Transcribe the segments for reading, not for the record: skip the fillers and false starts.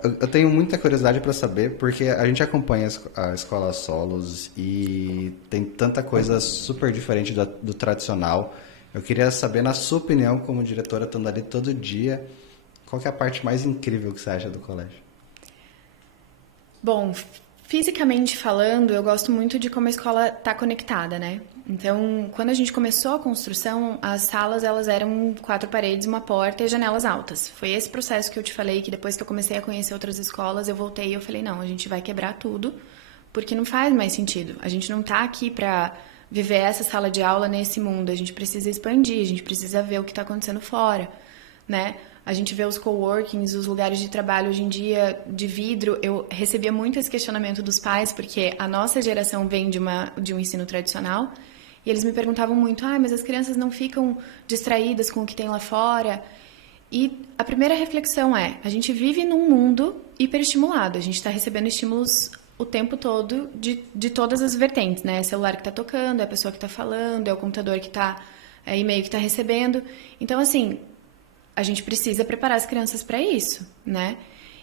Eu tenho muita curiosidade para saber, porque a gente acompanha a escola Solos e tem tanta coisa super diferente do tradicional. Eu queria saber, na sua opinião, como diretora, estando ali todo dia, qual que é a parte mais incrível que você acha do colégio? Bom, fisicamente falando, eu gosto muito de como a escola está conectada, né? Então, quando a gente começou a construção, as salas elas eram quatro paredes, uma porta e janelas altas. Foi esse processo que eu te falei que depois que eu comecei a conhecer outras escolas, eu voltei e eu falei, não, a gente vai quebrar tudo, porque não faz mais sentido. A gente não está aqui para viver essa sala de aula nesse mundo, a gente precisa expandir, a gente precisa ver o que está acontecendo fora, né? A gente vê os coworkings, os lugares de trabalho hoje em dia de vidro. Eu recebia muito esse questionamento dos pais, porque a nossa geração vem de um ensino tradicional, e eles me perguntavam muito, mas as crianças não ficam distraídas com o que tem lá fora? E a primeira reflexão é, a gente vive num mundo hiperestimulado, a gente está recebendo estímulos o tempo todo de todas as vertentes, né? É o celular que está tocando, é a pessoa que está falando, é o computador que está, é e-mail que está recebendo. Então, assim, a gente precisa preparar as crianças para isso, né?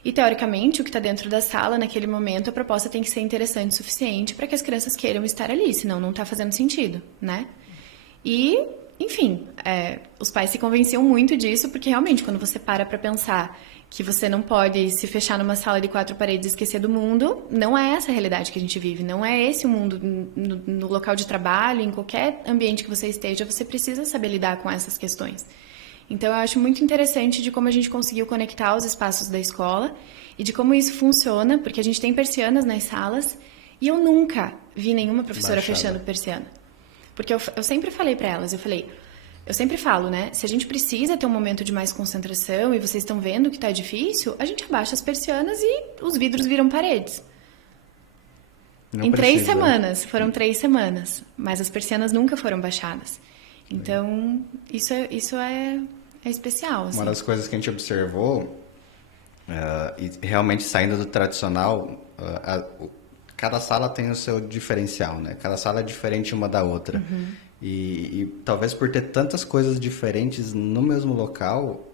E teoricamente, o que está dentro da sala naquele momento, a proposta tem que ser interessante o suficiente para que as crianças queiram estar ali, senão não está fazendo sentido, né? E, enfim, os pais se convenciam muito disso, porque realmente, quando você para pensar que você não pode se fechar numa sala de quatro paredes e esquecer do mundo, não é essa a realidade que a gente vive, não é esse o mundo no local de trabalho, em qualquer ambiente que você esteja, você precisa saber lidar com essas questões. Então, eu acho muito interessante de como a gente conseguiu conectar os espaços da escola e de como isso funciona, porque a gente tem persianas nas salas e eu nunca vi nenhuma professora Baixada. fechando persiana. Porque eu sempre falei para elas, eu sempre falo, né? Se a gente precisa ter um momento de mais concentração e vocês estão vendo que tá difícil, a gente abaixa as persianas e os vidros viram paredes. Não Em três precisa. semanas, foram 3 semanas, mas as persianas nunca foram baixadas. Então, é especial, Uma assim. das coisas que a gente observou, e realmente saindo do tradicional, cada sala tem o seu diferencial, né? Cada sala é diferente uma da outra. E talvez por ter tantas coisas diferentes no mesmo local,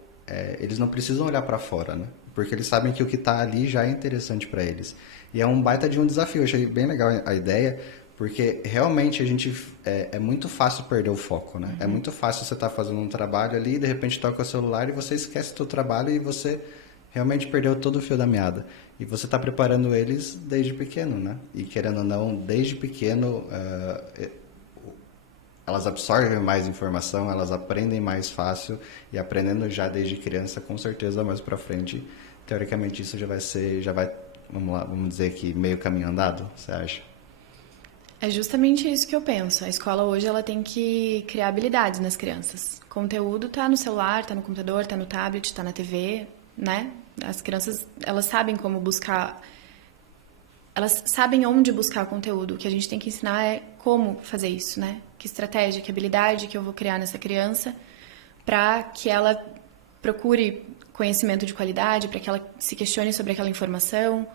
eles não precisam olhar para fora, né? Porque eles sabem que o que está ali já é interessante para eles. E é um baita de um desafio. Eu achei bem legal a ideia, porque realmente a gente é muito fácil perder o foco, né? É muito fácil você estar fazendo um trabalho ali, de repente toca o celular e você esquece o seu trabalho e você realmente perdeu todo o fio da meada. E você está preparando eles desde pequeno, né? E querendo ou não, desde pequeno, elas absorvem mais informação, elas aprendem mais fácil e aprendendo já desde criança, com certeza mais para frente, teoricamente isso já vai ser, já vai, vamos lá, vamos dizer que meio caminho andado, você acha? É justamente isso que eu penso. A escola hoje ela tem que criar habilidades nas crianças. O conteúdo tá no celular, tá no computador, tá no tablet, tá na TV, né? As crianças, elas sabem como buscar, elas sabem onde buscar conteúdo. O que a gente tem que ensinar é como fazer isso, né? Que estratégia, que habilidade que eu vou criar nessa criança para que ela procure conhecimento de qualidade, para que ela se questione sobre aquela informação,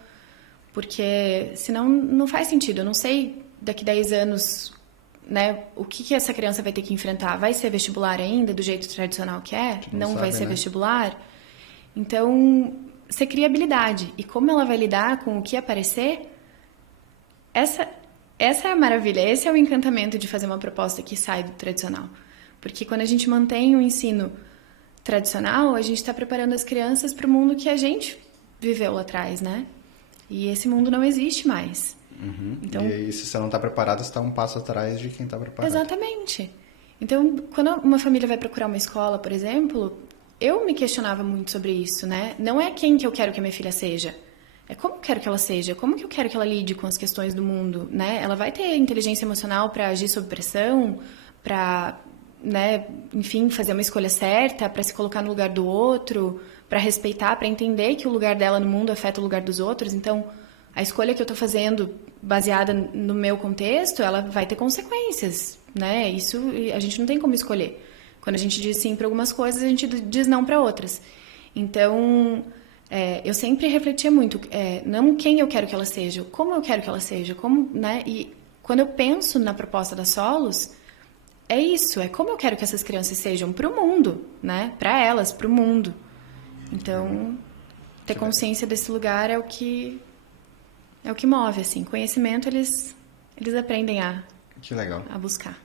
porque senão não faz sentido. Eu não sei daqui 10 anos, né, o que essa criança vai ter que enfrentar. Vai ser vestibular ainda, do jeito tradicional que é? A gente não Não vai sabe, ser né? vestibular? Então, você cria habilidade. E como ela vai lidar com o que aparecer, essa, essa é a maravilha, esse é o encantamento de fazer uma proposta que sai do tradicional. Porque quando a gente mantém o ensino tradicional, a gente está preparando as crianças para o mundo que a gente viveu lá atrás, né? E esse mundo não existe mais. E Então, aí, se você não está preparado, você está um passo atrás de quem está preparado. exatamente. Então, quando uma família vai procurar uma escola, por exemplo, eu me questionava muito sobre isso, né? Não é quem que eu quero que a minha filha seja, é como eu quero que ela seja, como que eu quero que ela lide com as questões do mundo, né? Ela vai ter inteligência emocional para agir sob pressão, para, né, enfim, fazer uma escolha certa, para se colocar no lugar do outro, para respeitar, para entender que o lugar dela no mundo afeta o lugar dos outros. Então, a escolha que eu estou fazendo baseada no meu contexto, ela vai ter consequências, né? Isso a gente não tem como escolher. Quando a gente diz sim para algumas coisas, a gente diz não para outras. Então, eu sempre refletia muito, não quem eu quero que ela seja, como eu quero que ela seja, como, né? E quando eu penso na proposta da Solos, é isso, é como eu quero que essas crianças sejam para o mundo, né? Para elas, para o mundo. Então, ter consciência desse lugar é o que move, assim. Conhecimento, eles aprendem Que legal. a buscar.